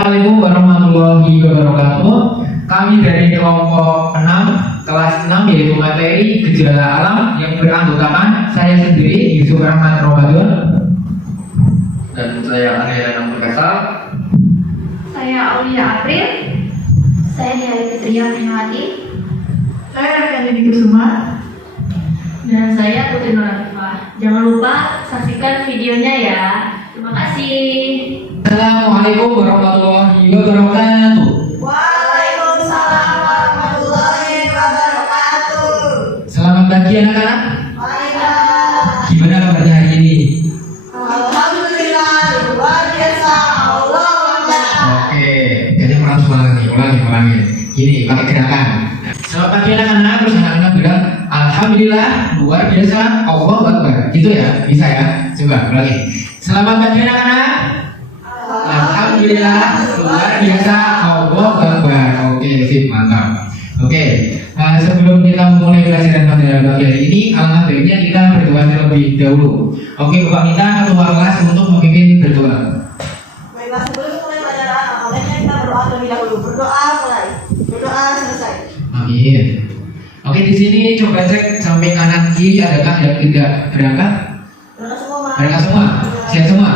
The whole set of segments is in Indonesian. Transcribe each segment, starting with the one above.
Assalamualaikum warahmatullahi wabarakatuh. Kami dari kelompok 6, kelas 6 yaitu materi gejala alam yang beranggotakan saya sendiri Yusuf Rahmat Ramadan dan saya Anayana Perkasa. Saya Aulia April. Saya Diari Fitria Primawati. Saya Raffi Kusuma. Dan saya Putri Nurafifah. Jangan lupa saksikan videonya ya. Terima kasih. Assalamualaikum warahmatullahi wabarakatuh. Waalaikumsalam warahmatullahi wabarakatuh. Selamat pagi anak-anak. Baiklah. Gimana kabarnya hari ini? Alhamdulillah luar biasa. Allah Akbar. Oke, jadi merasa ulangi. Gini, pakai gerakan. Selamat pagi anak-anak, terus anak-anak bilang Alhamdulillah luar biasa, Allah Akbar. Gitu ya, bisa ya? Coba ulangi. Selamat pagi anak-anak. Alhamdulillah luar biasa, Allah Akbar. Oke, sip, mantap. Oke, sebelum kita mulai pelajaran pada pagi hari ini, alangkah baiknya kita berdoa terlebih dahulu. Oke, Bapak minta ketua kelas untuk memimpin berdoa. Baiklah, sebelum mulai pelajaran, baiknya kita berdoa terlebih dahulu. Berdoa mulai. Berdoa selesai. Amin. Oke, di sini coba cek samping kanan kiri adakah yang tidak berangkat? Berdoa semua, Mas. Berangkat semua? Sehat semua?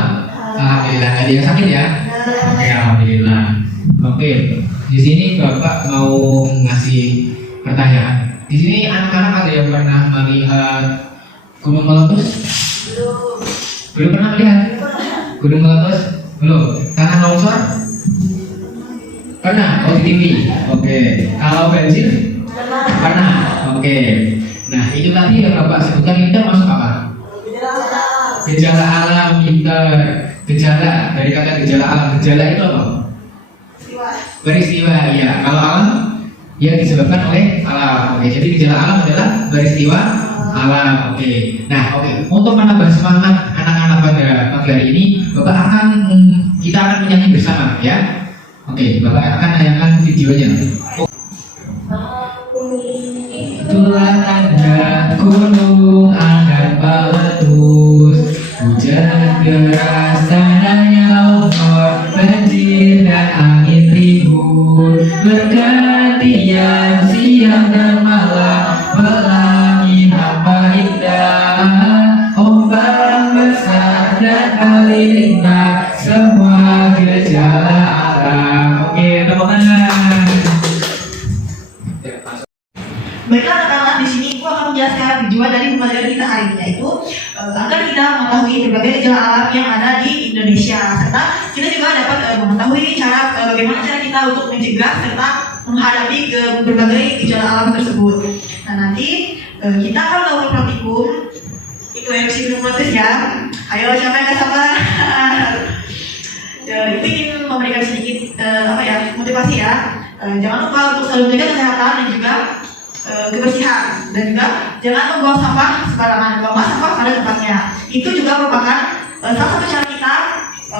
Alhamdulillah, nggak ada yang sakit ya? Oke, alhamdulillah. Oke, di sini Bapak mau ngasih pertanyaan. Di sini anak-anak ada yang pernah melihat gunung meletus? Belum pernah melihat? Gunung meletus? Belum. Tanah longsor? Pernah? Oh, di TV. Oke. Kalau banjir? Pernah. Oke. Nah, itu tadi yang Bapak sebutkan itu masuk apa? Gejala alam, pinter. Gejala, dari kata gejala alam. Gejala itu apa? Peristiwa, ya. Kalau alam, yang disebabkan oleh alam. Oke, jadi gejala alam adalah peristiwa alam. Oke. Nah, oke. Untuk menambah semangat anak-anak pada pagi hari ini, kita akan menyanyi bersama, ya. Oke, Bapak akan tayangkan videonya. Itulah tanda gunung akan meletus, hujan deras tanahnya longsor, banjir dan angin ribut, bergantian siang dan malam, pelangi hampa indah, ombak besar dan halilintar, semua gejala alam. Oke, tepuk tangan. Baiklah rekan-rekan, di sini aku akan menjelaskan tujuan dari pembelajaran kita hari ini, yaitu agar kita mengetahui berbagai gejala alam yang ada di Indonesia, serta kita juga dapat mengetahui bagaimana cara kita untuk mencegah serta menghadapi berbagai gejala alam tersebut. Nah, nanti kita akan melakukan praktikum itu MC Protes ya. Ayo, siapa yang gak sabar? Itu ingin memberikan sedikit motivasi ya. Jangan lupa untuk selalu menjaga kesehatan dan juga kebersihan, dan juga jangan membuang sampah sembarangan, buang sampah pada tempatnya. Itu juga merupakan salah satu cara kita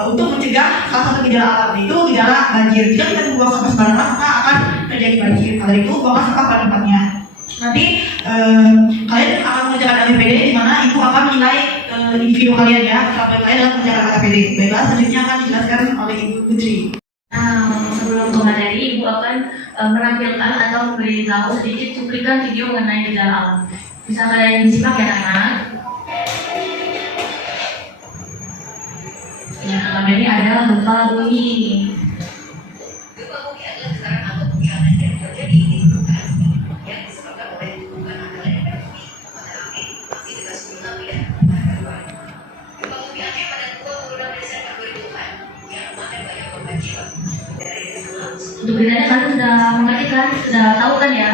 untuk mencegah salah satu gejala alam, yaitu gejala banjir. Jika kita membuang sampah sembarangan, maka akan terjadi banjir. Karena itu buang sampah pada tempatnya. Nanti kalian akan mengerjakan LPD, di mana ibu akan menilai individu kalian ya, kalian dalam mengerjakan LPD. Baiklah, selanjutnya akan dijelaskan oleh Ibu Putri. Sebelum ke materi, Ibu akan menampilkan atau memberitahu sedikit cuplikan video mengenai gejala alam. Bisa kalian simak ya anak-anak? Ya, pertama ini adalah gempa bumi. Gempa bumi adalah getaran atau guncangan yang terjadi di permukaan yang disebabkan oleh hubungan antara energi matahari angin, aktivitas gunung api dan matahari. Gempa bumi Aceh pada 26 Desember 2004 yang memakan banyak korban jiwa. Untuk beritanya kalian sudah mengerti kan? Sudah tahu kan ya?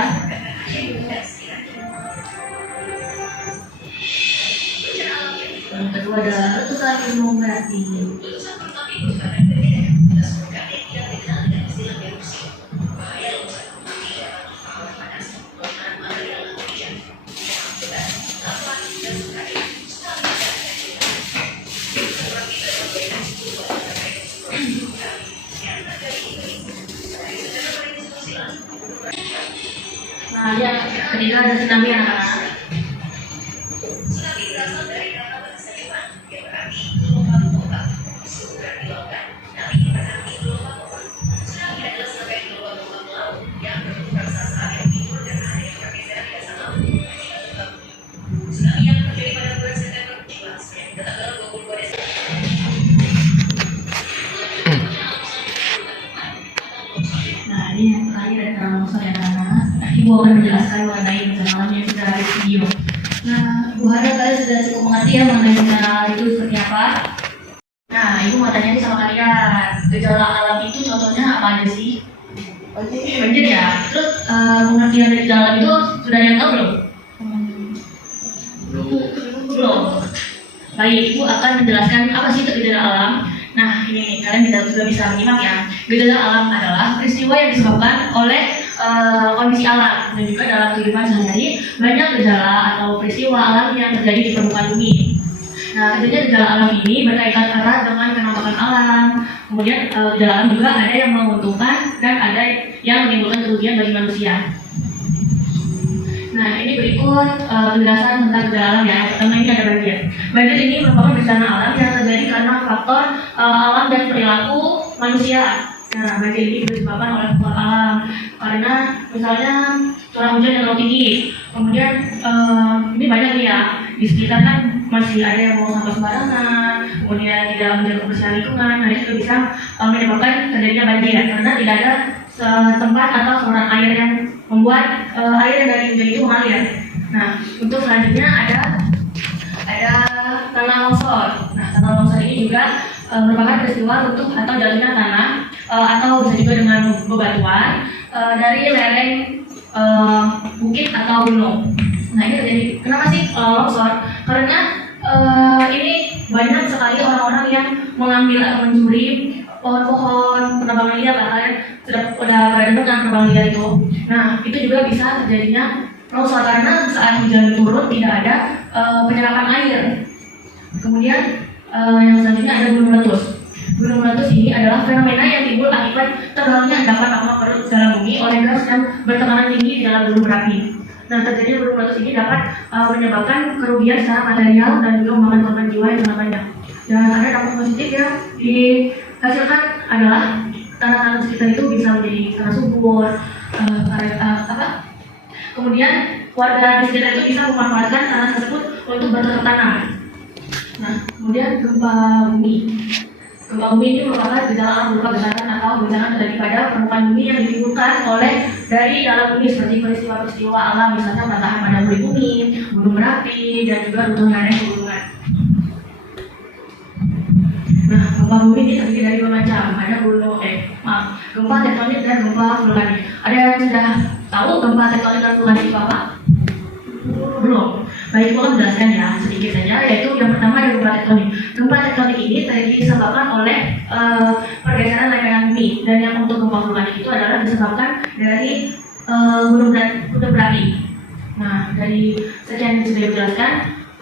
Yang kedua adalah letusan gunung berapi. Letusan gunung api merupakan kejadian letusan vulkanik yang dikenal dengan istilah erupsi. Bahaya letusan gunung api dapat awan panas, lontaran material atau hujan, akibat lava dan vulkanik. Nah, yang ketiga ada tsunami anak-anak. Tsunami berasal dari kata bahasa Jepang yang berarti gelombang ombak. Berarti logam, tapi berarti gelombang ombak. Ibu akan menjelaskan mengenai bencana alam yang sudah ada di video. Nah, Ibu harap kalian sudah cukup mengerti ya mengenai bencana alam itu seperti apa. Nah, Ibu mau tanya nih sama kalian, gejala alam itu contohnya apa aja sih? Banjir ya. Terus pengertian dari gejala alam itu sudah ada yang tahu belum? Belum. Baik, Ibu akan menjelaskan apa sih itu gejala alam. Nah, ini kalian juga bisa menyimak ya. Gejala alam adalah peristiwa yang disebabkan oleh kondisi alam, dan juga dalam kehidupan sehari-hari banyak gejala atau peristiwa alam yang terjadi di permukaan bumi. Nah, tentunya gejala alam ini berkaitan erat dengan penampakan alam. Kemudian gejala alam juga ada yang menguntungkan dan ada yang menimbulkan kerugian bagi manusia. Nah, ini berikut penjelasan tentang gejala alam ya. Pertama ini ada banjir. Banjir ini merupakan bencana alam yang terjadi karena faktor alam dan perilaku manusia. Nah, banjir ini disebabkan oleh faktor alam karena misalnya curah hujan yang terlalu tinggi. Kemudian ini banyak nih ya, di sekitar kan masih ada yang mau sampah sembarangan, kemudian tidak menjaga kebersihan lingkungan. Nah, itu bisa menyebabkan terjadinya banjir karena tidak ada tempat atau saluran air yang membuat air dari hujan itu mengalir. Nah, untuk selanjutnya ada tanah longsor. Nah, tanah longsor ini juga merupakan peristiwa runtuh atau jatuhnya tanah atau bisa juga dengan bebatuan dari lereng bukit atau gunung. Nah, ini terjadi. Kenapa sih longsor? Karena ini banyak sekali orang-orang yang mengambil atau mencuri pohon-pohon penebangan liar. Kalian sudah pada dengar kan penebangan liar itu. Nah, itu juga bisa terjadinya longsor karena saat hujan turun tidak ada penyerapan air. Kemudian yang selanjutnya ada gunung meletus. Gunung meletus ini adalah fenomena yang timbul akibat terdalamnya endapan magma perut dalam bumi oleh gas yang bertekanan tinggi di dalam gunung berapi. Nah, terjadinya gunung meletus ini dapat menyebabkan kerugian secara material dan juga memakan korban jiwa yang sangat banyak. Dan ada dampak positif yang dihasilkan adalah tanah-tanah sekitar itu bisa menjadi tanah subur, kemudian warga di sekitar itu bisa memanfaatkan tanah tersebut untuk bercocok tanam. Nah, kemudian gempa bumi. Gempa bumi ini merupakan gejala alam berupa getaran atau goncangan terjadi pada permukaan bumi yang ditimbulkan oleh dari dalam bumi seperti peristiwa-peristiwa alam, misalnya patahan pada kulit bumi, gunung berapi, dan juga runtuhnya lereng pegunungan. Nah, gempa bumi ini terdiri dari dua macam. Ada gempa tektonik dan gempa vulkanik. Ada yang sudah tahu gempa tektonik dan vulkanik itu apa? Belum. Baik, aku akan menjelaskan ya sedikit saja, yaitu yang pertama ada gempa tektonik. Gempa tektonik ini disebabkan oleh pergeseran lempengan bumi, dan yang untuk gempa vulkanik itu adalah disebabkan dari gunung berapi. Nah, dari sekian yang sudah dijelaskan,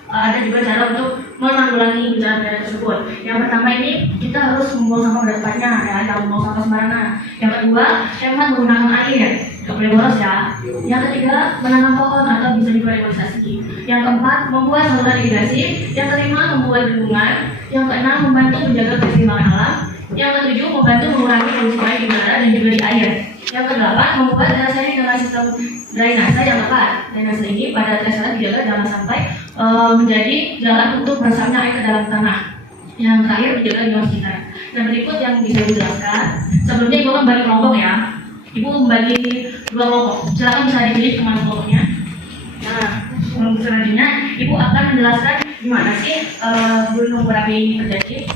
ada juga cara untuk menanggulangi bencana tersebut. Yang pertama ini kita harus membuang sampah pada tempatnya, ya, jangan membuang sampah sembarangan. Yang kedua, hemat menggunakan air, tidak boleh boros ya. Yang ketiga, menanam pohon atau bisa juga reforestasi. Yang keempat, membuat saluran irigasi. Yang kelima, membuat bendungan. Yang keenam, membantu menjaga keseimbangan alam. Yang ketujuh, membantu mengurangi polusi air di udara dan juga di air. Yang kedelapan, membuat drainase dengan sistem drainase yang tepat. Drainase ini pada dasarnya dijaga jangan sampai menjadi jalan untuk meresapnya air ke dalam tanah. Yang terakhir, menjaga lingkungan sekitar. Dan berikut yang bisa dijelaskan. Sebelumnya Ibu akan bagi kelompok ya. Ibu membagi dua kelompok. Silakan bisa dipilih kemana kelompoknya. Nah, untuk selanjutnya Ibu akan menjelaskan gimana sih gunung berapi ini terjadi.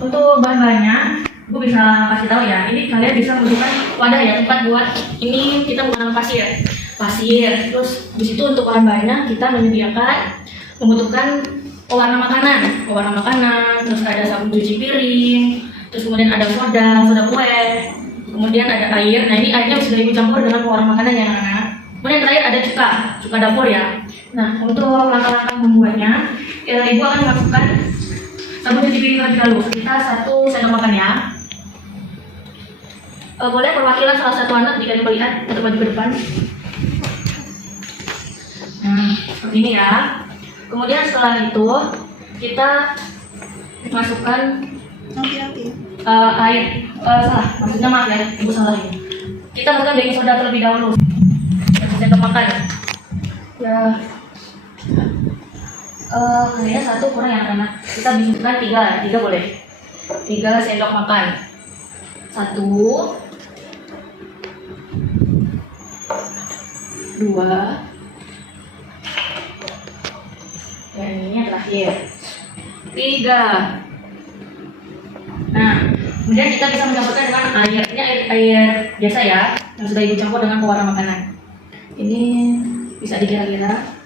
Untuk bahan-bahannya, Ibu bisa kasih tahu ya. Ini kalian bisa membutuhkan wadah ya, tempat buat ini kita menggunakan pasir. Terus di situ untuk bahan-bahannya kita membutuhkan pewarna makanan, terus ada sabun cuci piring, terus kemudian ada soda kue, kemudian ada air. Nah, ini airnya sudah Ibu campur dengan pewarna makanan yang anak. Kemudian terakhir ada cuka dapur ya. Nah, untuk langkah-langkah membuatnya, Ibu akan masukkan sabun cuci piring terlebih dahulu, sekitar 1 sendok makan ya. Boleh perwakilan salah satu anak jika dilihat untuk maju ke depan. Nah, seperti ini ya. Kemudian setelah itu kita masukkan air. Maksudnya maaf ya, Ibu salah ya. Kita masukkan baking soda terlebih dahulu. 1 sendok makan. Ya. Kayaknya 1 kurang ya, karena kita bisniskan 3 boleh. 3 sendok makan. 1 2. Dan ini yang terakhir. 3. Nah, kemudian kita bisa mencampurkan dengan air. Ini air biasa ya, yang sudah ibu campur dengan pewarna makanan. Ini bisa dikira-kira.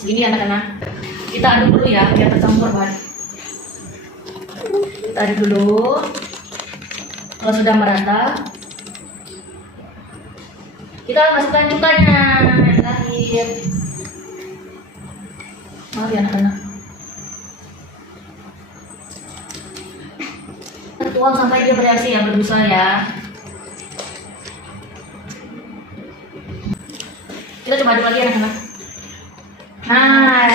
Segini anak-anak. Kita aduk dulu ya, biar tercampur banget. Kita aduk dulu. Kalau sudah merata, kita masukkan cukanya yang terakhir. Maaf ya anak-anak. Tuang sampai dia bereaksi ya, berbusa ya. Kita coba aduk lagi anak-anak. Nah,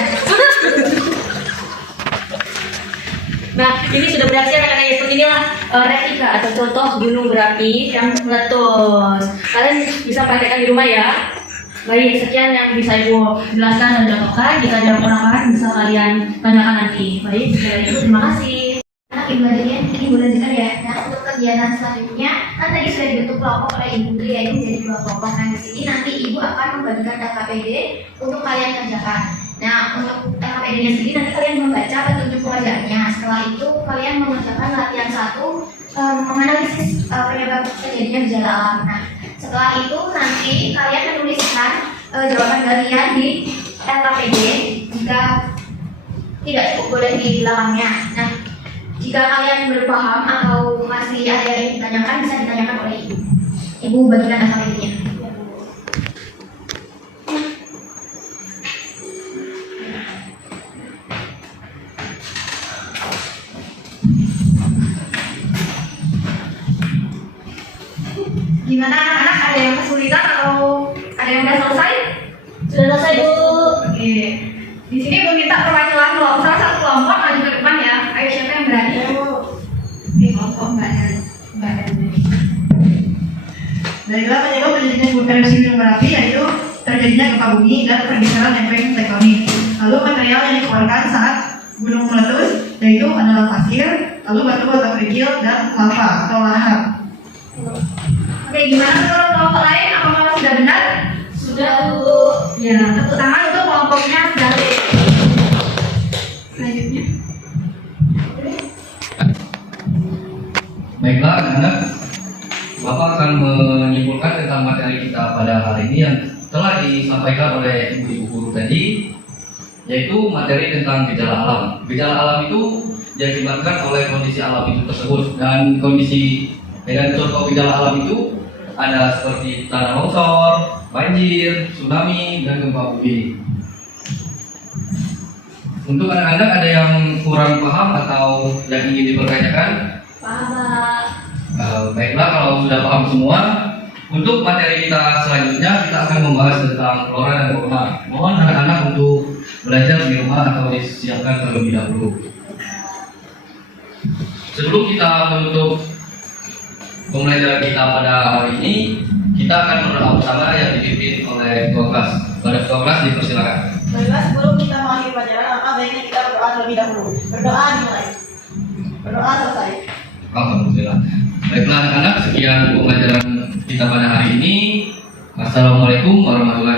nah ini sudah bereaksi anak-anak. Seperti inilah replika atau contoh gunung berapi yang meletus. Kalian bisa praktekkan di rumah ya. Baik, sekian yang bisa ibu jelaskan dan contohkan. Jika ada penambahan bisa kalian tanyakan nanti. Baik, sekali lagi terima kasih. Ibu adanya ibu lanjutkan ya. Nah, untuk kegiatan selanjutnya kan tadi sudah dibentuk kelompok oleh ibu yaitu menjadi 2 kelompok. Nah, di sini nanti ibu akan membagikan LKPD untuk kalian kerjakan. Nah, untuk LKPD-nya sendiri nanti kalian membaca petunjuk pengerjaannya. Setelah itu kalian mengerjakan latihan 1 menganalisis penyebab terjadinya gejala alam. Nah, setelah itu nanti kalian menuliskan jawaban kalian di LKPD. Jika tidak cukup boleh di belakangnya. Nah, jika kalian belum paham atau masih ada yang ditanyakan, bisa ditanyakan oleh ibu. Ibu bagikan LKPD-nya. Gimana anak-anak? Ada yang kesulitan atau ada yang sudah selesai? Sudah selesai Bu. Oke. Di sini ibu minta perwakilan kelompok, salah satu kelompok maju ke depan ya. Ayo siapa yang berani? Oke, kelompok Mbak Dani. Baiklah, penyebab terjadinya erupsi gunung berapi yaitu terjadinya gempa bumi dan pergeseran lempeng tektonik. Lalu material yang dikeluarkan saat gunung meletus yaitu adalah pasir, lalu batu-batu kerikil dan lava atau lahar. Oke, gimana menurut kelompok lain? Apakah sudah benar? Sudah Bu. Ya, tepuk tangan untuk kelompoknya sudah. Selanjutnya. Baiklah anak-anak, Bapak akan menyimpulkan tentang materi kita pada hari ini yang telah disampaikan oleh ibu-ibu guru tadi, yaitu materi tentang gejala alam. Gejala alam itu diakibatkan oleh kondisi alam itu tersebut, dan kondisi dengan contoh gejala alam itu ada seperti tanah longsor, banjir, tsunami, dan gempa bumi. Untuk anak-anak ada yang kurang paham atau yang ingin dipertanyakan? Paham Pak. Baiklah, kalau sudah paham semua, untuk materi kita selanjutnya kita akan membahas tentang flora dan fauna. Mohon anak-anak untuk belajar di rumah atau disiapkan terlebih dahulu. Sebelum kita menutup pembelajaran kita pada hari ini, kita akan berdoa bersama yang dipimpin oleh ketua kelas. Pada ketua kelas dipersilakan. Baiklah, sebelum kita mengakhiri pelajaran, maka baiknya kita berdoa terlebih dahulu. Berdoa dimulai. Berdoa selesai. Alhamdulillah. Baiklah anak-anak, sekian pembelajaran kita pada hari ini. Assalamualaikum warahmatullahi